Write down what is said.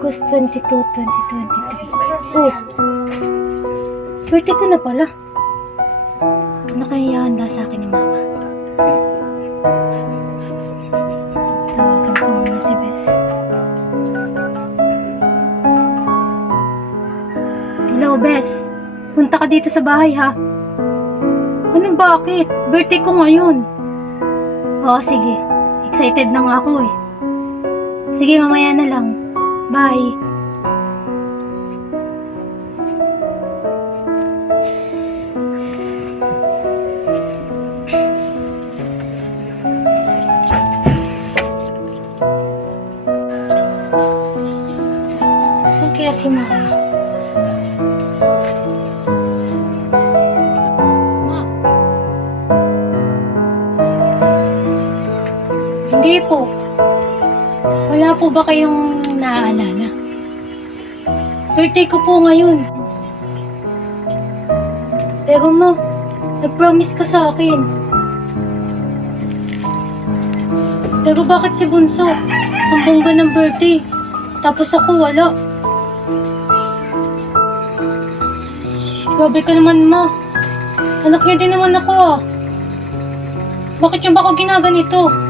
August 22, 2023. Oh, birthday ko na pala. Ano kaya ihahanda sa akin ni Mama? Tawagan ko muna si Bes. Hello, Bes. Punta ka dito sa bahay, ha? Ano, bakit? Birthday ko ngayon. Oo, sige. Excited na nga ako eh. Sige, mamaya na lang. Bye. Saan kaya si Mama? Hindi po. Wala po ba kayong naaalala? Birthday ko po ngayon. Pero Ma, nag-promise ka sa akin. Pero bakit si Bunso? Ang bongga ng birthday. Tapos ako wala. Grabe ka naman, Ma. Anak niyo din naman ako ah. Bakit yung ba ako ginaganito?